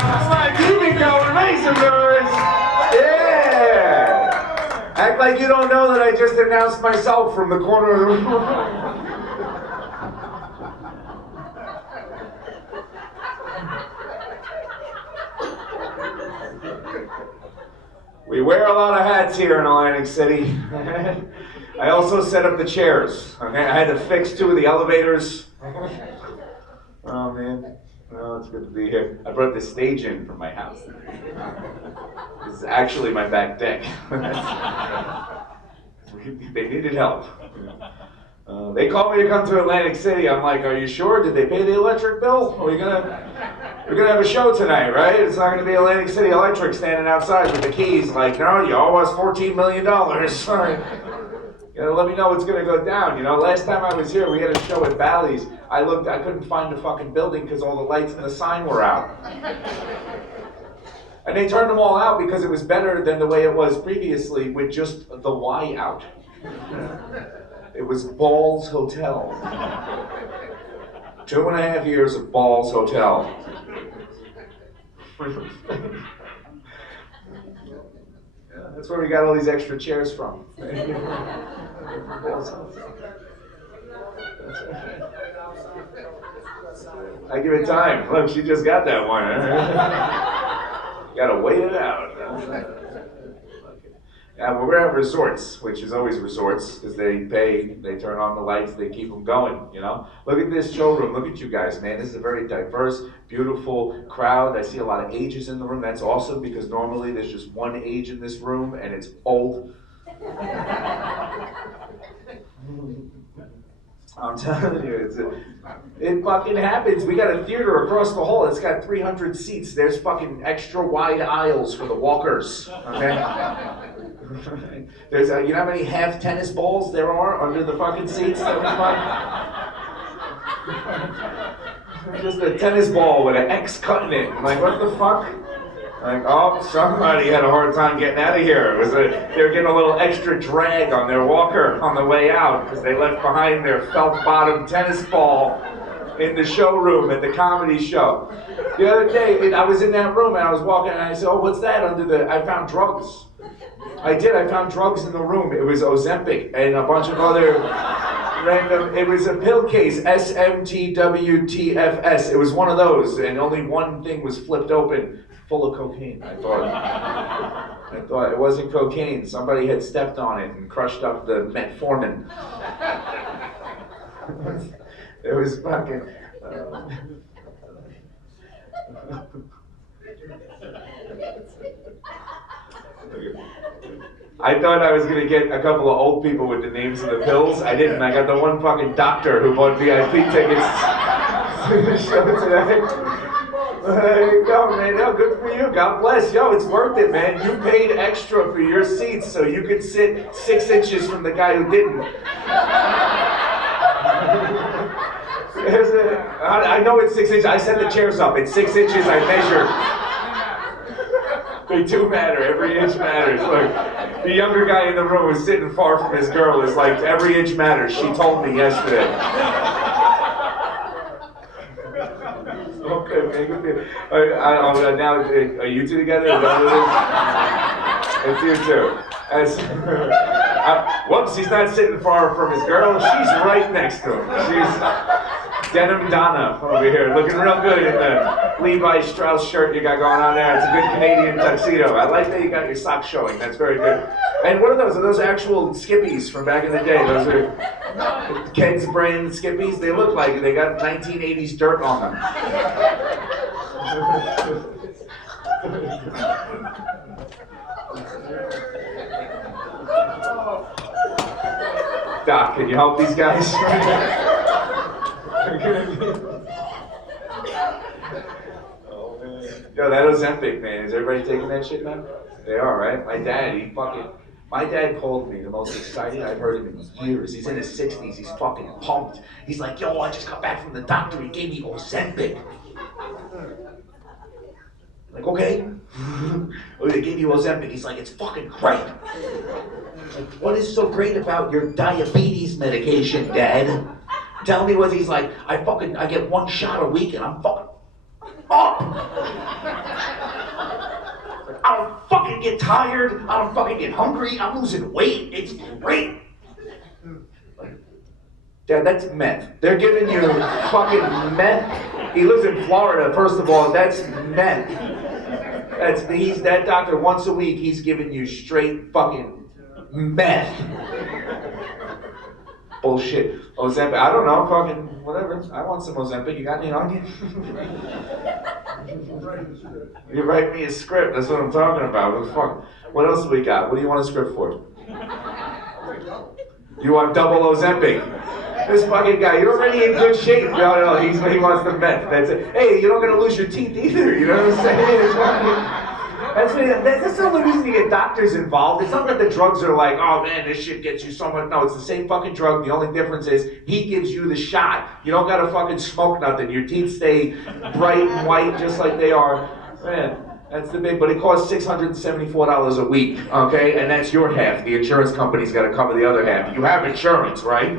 Come on, keep it going, make some noise. Yeah. Act like you don't know that I just announced myself from the corner of the room. We wear a lot of hats here in Atlantic City. I also set up the chairs. Okay, I had to fix 2 of the elevators. Oh man, oh, it's good to be here. I brought the stage in from my house. This is actually my back deck. They needed help. They called me to come to Atlantic City. I'm like, are you sure? Did they pay the electric bill? We're gonna have a show tonight, right? It's not gonna be Atlantic City Electric standing outside with the keys like, no, you owe us $14 million. Sorry. You gotta let me know what's gonna go down. You know, last time I was here, we had a show at Bally's. I couldn't find the fucking building because all the lights and the sign were out. And they turned them all out because it was better than the way it was previously with just the Y out. It was Balls Hotel. 2.5 years of Balls Hotel. Yeah, that's where we got all these extra chairs from. I give it time. Look, she just got that one. You gotta wait it out. Yeah, well, we're at resorts, which is always resorts, because they pay, they turn on the lights, they keep them going, you know? Look at this showroom, look at you guys, man. This is a very diverse, beautiful crowd. I see a lot of ages in the room. That's awesome, because normally there's just one age in this room, and it's old. I'm telling you, it fucking happens. We got a theater across the hall. It's got 300 seats. There's fucking extra wide aisles for the walkers, okay? There's, you know how many half tennis balls there are under the fucking seats? Just a tennis ball with an X cut in it. I'm like, what the fuck? Like, oh, somebody had a hard time getting out of here. They were getting a little extra drag on their walker on the way out because they left behind their felt-bottom tennis ball in the showroom at the comedy show. The other day, I was in that room and I was walking and I said, oh, what's that under the, I found drugs. I found drugs in the room. It was Ozempic and a bunch of other random, it was a pill case, SMTWTFS. It was one of those and only one thing was flipped open. Full of cocaine, I thought it wasn't cocaine. Somebody had stepped on it and crushed up the metformin. It was fucking... I thought I was going to get a couple of old people with the names of the pills. I didn't. I got the one fucking doctor who bought VIP tickets to the show today. There you go, man. Yo, good for you. God bless. Yo, it's worth it, man. You paid extra for your seats so you could sit 6 inches from the guy who didn't. I know it's 6 inches. I set the chairs up. It's 6 inches I measure. They do matter. Every inch matters. Look, the younger guy in the room who's sitting far from his girl is like, every inch matters. She told me yesterday. Okay, man, good. Now, are you two together? It's you two. Whoops, he's not sitting far from his girl. She's right next to him. She's Denim Donna over here, looking real good in the Levi Strauss shirt you got going on there. It's a good Canadian tuxedo. I like that you got your socks showing. That's very good. And what are those? Are those actual Skippies from back in the day? Those are Ken's brand Skippies. They look like they got 1980s dirt on them. Doc, can you help these guys? Oh, man. Yo, that Ozempic, man. Is everybody taking that shit now? They are, right? My dad called me the most excited I've heard him in years. He's in his 60s. He's fucking pumped. He's like, yo, I just got back from the doctor. He gave me Ozempic. Like, okay. Oh, they gave you Ozempic. He's like, it's fucking great. Like, what is so great about your diabetes medication, Dad? Tell me what he's like. I get 1 shot a week and I'm fucking up. fucking get tired. I don't fucking get hungry. I'm losing weight. It's great. Dad, that's meth. They're giving you fucking meth. He lives in Florida, first of all. That's meth. He's that doctor once a week. He's giving you straight fucking meth. Bullshit. Ozempic. I don't know. Fucking whatever. I want some Ozempic. You got any on you? You write me a script. That's what I'm talking about. Fuck. What else do we got? What do you want a script for? You want double Ozempic? This fucking guy, you're already in good shape. No, he wants the meth. That's it. Hey, you're not gonna lose your teeth either. You know what I'm saying? That's the only reason you get doctors involved. It's not that the drugs are like, oh man, this shit gets you so much. No, it's the same fucking drug. The only difference is he gives you the shot. You don't gotta fucking smoke nothing. Your teeth stay bright and white just like they are. Man, that's the big, but it costs $674 a week, okay? And that's your half. The insurance company's gotta cover the other half. You have insurance, right?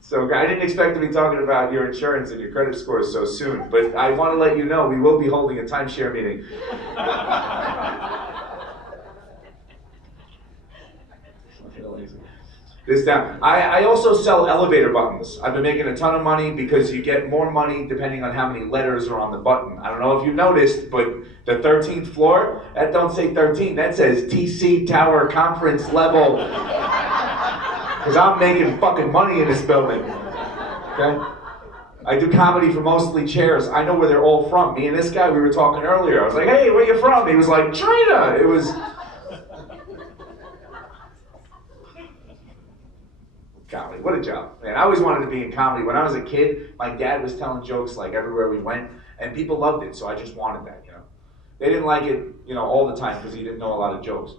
So I didn't expect to be talking about your insurance and your credit scores so soon, but I want to let you know we will be holding a timeshare meeting. This down. I also sell elevator buttons. I've been making a ton of money because you get more money depending on how many letters are on the button. I don't know if you noticed, but the 13th floor, that don't say 13, that says TC Tower Conference Level. Because I'm making fucking money in this building, okay? I do comedy for mostly chairs. I know where they're all from. Me and this guy, we were talking earlier. I was like, hey, where you from? He was like, China. It was... Comedy, what a job. Man, I always wanted to be in comedy. When I was a kid, my dad was telling jokes like everywhere we went, and people loved it, so I just wanted that, you know? They didn't like it, you know, all the time because he didn't know a lot of jokes.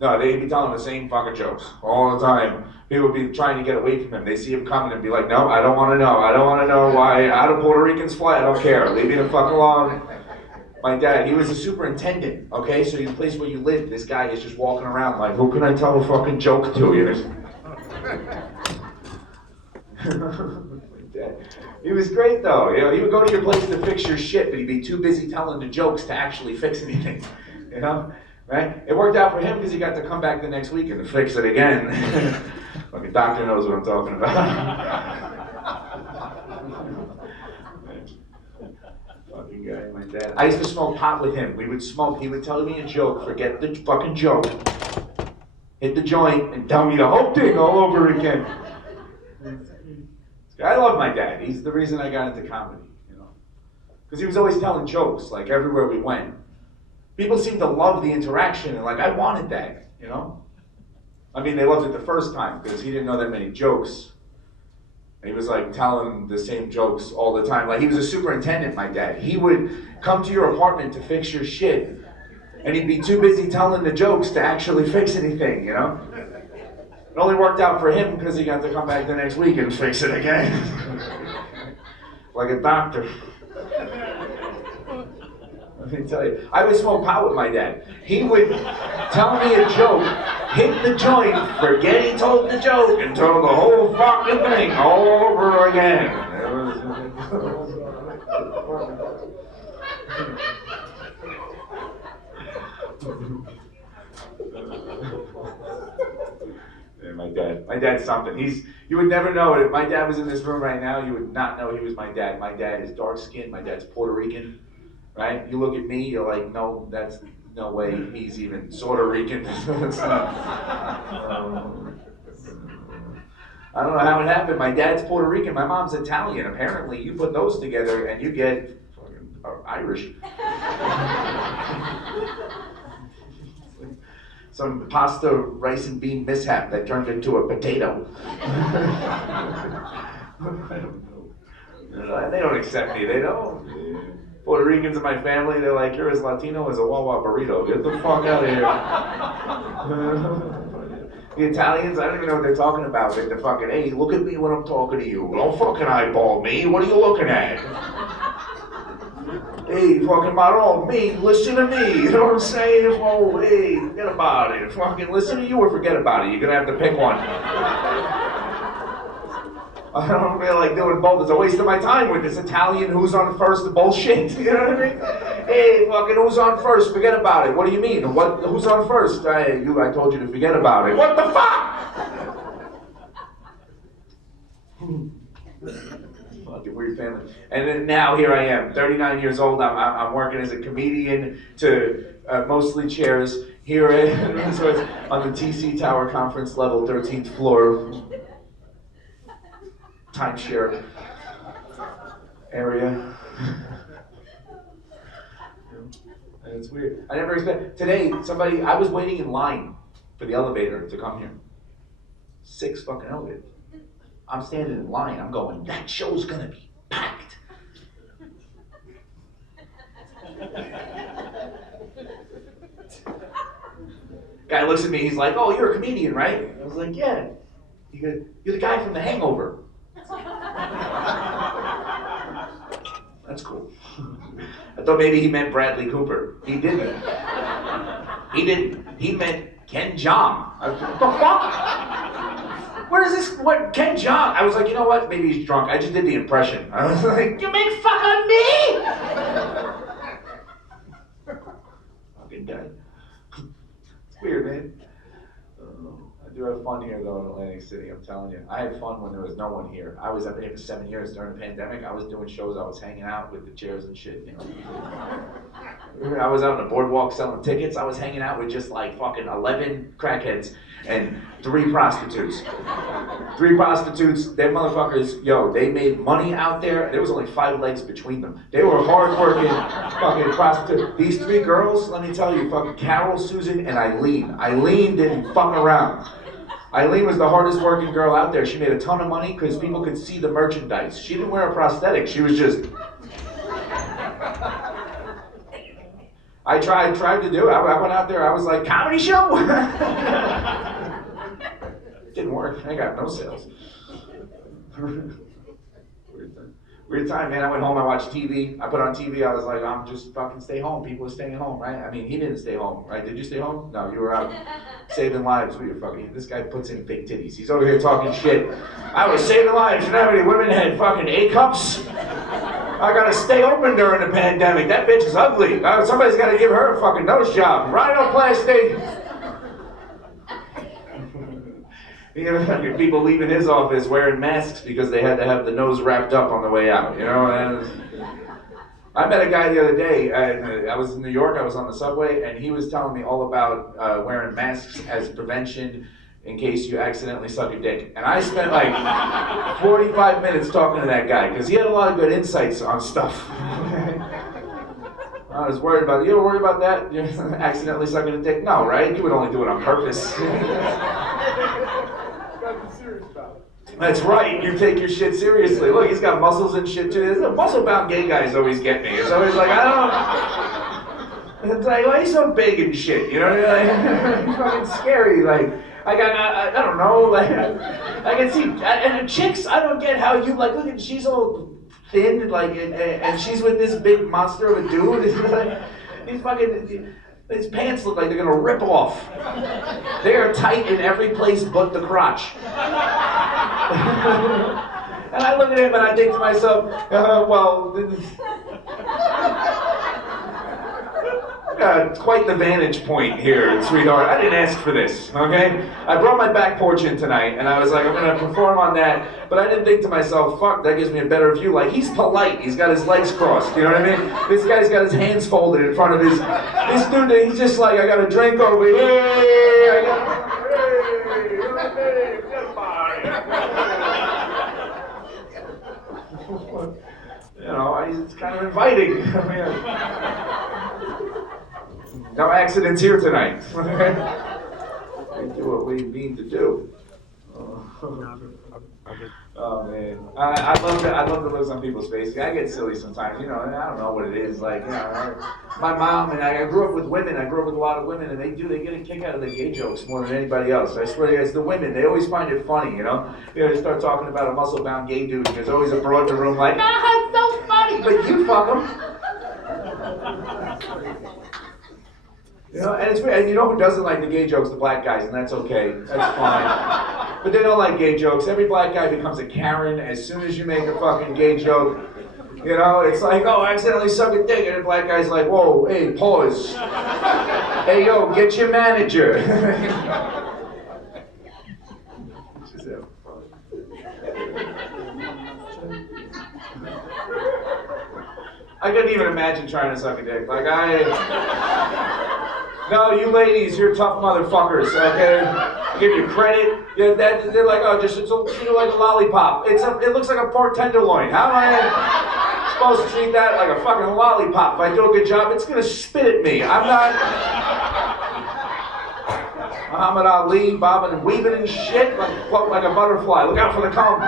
No, they'd be telling the same fucking jokes all the time. People would be trying to get away from him. They see him coming and be like, no, I don't want to know. I don't want to know why. How do Puerto Ricans fly? I don't care. Leave me the fuck alone. My dad, he was a superintendent, okay? So the place where you live, this guy is just walking around like, who can I tell a fucking joke to? You know? He was great though. You know, he would go to your place to fix your shit, but he'd be too busy telling the jokes to actually fix anything. You know? Right? It worked out for him because he got to come back the next week and fix it again. Like a doctor knows what I'm talking about. Fucking guy, my dad. I used to smoke pot with him. We would smoke. He would tell me a joke. Forget the fucking joke. Hit the joint and tell me the whole thing all over again. I love my dad. He's the reason I got into comedy, you know. Because he was always telling jokes, like everywhere we went. People seem to love the interaction, and like, I wanted that, you know? I mean, they loved it the first time, because he didn't know that many jokes. And he was like telling the same jokes all the time. Like, he was a superintendent, my dad. He would come to your apartment to fix your shit, and he'd be too busy telling the jokes to actually fix anything, you know? It only worked out for him because he got to come back the next week and fix it again. Like a doctor. Let me tell you, I would smoke pot with my dad. He would tell me a joke, hit the joint, forget he told the joke, and tell the whole fucking thing all over again. My dad's something. You would never know it. If my dad was in this room right now, you would not know he was my dad. My dad is dark skinned, my dad's Puerto Rican. Right? You look at me, you're like, no, that's no way he's even sort of Rican. I don't know how it happened. My dad's Puerto Rican, my mom's Italian. Apparently, you put those together and you get fucking Irish. Some pasta, rice, and bean mishap that turned into a potato. I don't know. They don't accept me. They don't. Puerto Ricans in my family, they're like, you're as Latino as a Wawa burrito. Get the fuck out of here. The Italians, I don't even know what they're talking about. They're fucking, hey, look at me when I'm talking to you. Don't fucking eyeball me. What are you looking at? Hey, fucking Maron, me, listen to me. You know what I'm saying? Oh, hey, forget about it. Fucking listen to you or forget about it. You're gonna have to pick one. I don't feel like doing both. It's a waste of my time with this Italian who's on first bullshit. You know what I mean? Hey, fucking who's on first? Forget about it. What do you mean? Who's on first? I told you to forget about it. What the fuck? Fucking weird family. And then now here I am, 39 years old. I'm working as a comedian to mostly chairs here so it's on the TC Tower conference level, 13th floor. Timeshare area. And it's weird. I never expected. Today, I was waiting in line for the elevator to come here. 6 fucking elevators. I'm standing in line. I'm going, that show's gonna be packed. Guy looks at me, he's like, oh, you're a comedian, right? I was like, yeah. He goes, you're the guy from The Hangover. That's cool. I thought maybe he meant Bradley Cooper. He didn't. He meant Ken Jeong. What the fuck? Where is this? What? Ken Jeong? I was like, you know what? Maybe he's drunk. I just did the impression. I was like, you make fuck on me? Fucking guy. It's weird, man. I do have fun here though in Atlantic City, I'm telling you. I had fun when there was no one here. I've been here for 7 years during the pandemic. I was doing shows, I was hanging out with the chairs and shit, you know. I was out on the boardwalk selling tickets. I was hanging out with just like fucking 11 crackheads and 3 prostitutes. 3 prostitutes, them motherfuckers, yo, they made money out there. There was only 5 legs between them. They were hard-working fucking prostitutes. These 3 girls, let me tell you, fucking Carol, Susan, and Eileen. Eileen didn't fuck around. Eileen was the hardest working girl out there. She made a ton of money because people could see the merchandise. She didn't wear a prosthetic. She was just... I tried to do it. I went out there, I was like, comedy show? Didn't work. I got no sales. Weird time, man. I went home, I watched TV. I put on TV, I was like, I'm just fucking stay home. People are staying home, right? I mean, he didn't stay home, right? Did you stay home? No, you were out saving lives. We were fucking, this guy puts in fake titties. He's over here talking shit. I was saving lives. You know how many women had fucking A cups? I gotta stay open during the pandemic. That bitch is ugly. Somebody's gotta give her a fucking nose job. Rhinoplasty. You know, people leaving his office wearing masks because they had to have the nose wrapped up on the way out, you know? And I met a guy the other day, I was in New York, I was on the subway, and he was telling me all about wearing masks as prevention in case you accidentally suck your dick. And I spent like 45 minutes talking to that guy, because he had a lot of good insights on stuff. I was worried about, you ever worried about that? You're accidentally sucking a dick? No, right? You would only do it on purpose. That's right, you take your shit seriously. Look, he's got muscles and shit too. The muscle-bound gay guys always get me. It's always like, I don't... It's like, why are you so big and shit? You know what I mean? Like, he's fucking scary. Like, I don't know, like, I can see, and the chicks, I don't get how you, like, look at, she's all thin, like, and she's with this big monster of a dude. It's like, he's fucking... His pants look like they're gonna rip off. They are tight in every place but the crotch. And I look at him and I think to myself, quite the vantage point here, sweetheart. I didn't ask for this, okay? I brought my back porch in tonight, and I was like, I'm gonna perform on that, but I didn't think to myself, fuck, that gives me a better view. Like, he's polite, he's got his legs crossed, you know what I mean? This guy's got his hands folded in front of his, this dude, he's just like, I got a drink over here, you know, it's kind of inviting. No accidents here tonight. We do what we mean to do. Oh man, I love the looks on people's faces. I get silly sometimes, you know. I don't know what it is. Like, you know, my mom and I grew up with women. I grew up with a lot of women, and they get a kick out of the gay jokes more than anybody else. I swear to you, it's the women. They always find it funny, you know. They start talking about a muscle-bound gay dude, and there's always a broad in the room like, it's so funny, but you fuck him. You know, and it's weird. And you know who doesn't like the gay jokes? The black guys, and that's okay. That's fine. But they don't like gay jokes. Every black guy becomes a Karen as soon as you make a fucking gay joke. You know, it's like, oh, I accidentally suck a dick, and the black guy's like, whoa, hey, pause. Hey, yo, get your manager. I couldn't even imagine trying to suck a dick. Like, no, you ladies, you're tough motherfuckers, okay? I give you credit. Yeah, they're like, oh, just treat it like a lollipop. It looks like a pork tenderloin. How am I supposed to treat that like a fucking lollipop? If I do a good job, it's gonna spit at me. I'm not Muhammad Ali, bobbing and weaving and shit, like a butterfly. Look out for the comb.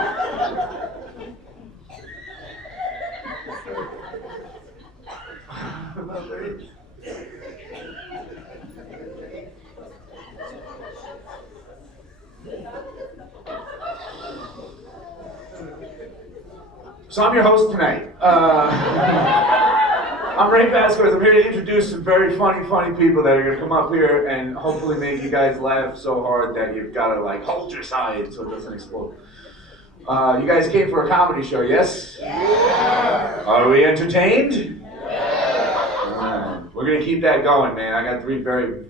So I'm your host tonight. I'm Vazquez. I'm here to introduce some very funny people that are going to come up here and hopefully make you guys laugh so hard that you've got to like hold your side so it doesn't explode. You guys came for a comedy show, yes? Yeah. Are we entertained? We're going to keep that going, man. I got three very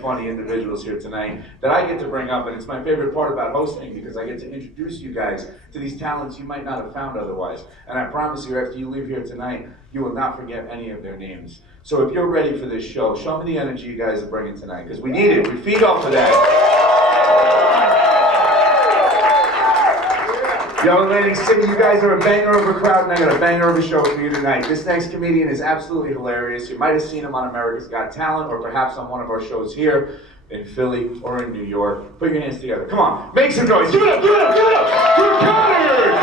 funny individuals here tonight that I get to bring up, and it's my favorite part about hosting because I get to introduce you guys to these talents you might not have found otherwise. And I promise you, after you leave here tonight, you will not forget any of their names. So if you're ready for this show, show me the energy you guys are bringing tonight, because we need it. We feed off of that. Young ladies, singing, you guys are a banger of a crowd, and I got a banger of a show for you tonight. This next comedian is absolutely hilarious. You might have seen him on America's Got Talent, or perhaps on one of our shows here in Philly or in New York. Put your hands together. Come on, make some noise. Give it up, give it up, give it up. Good Connor!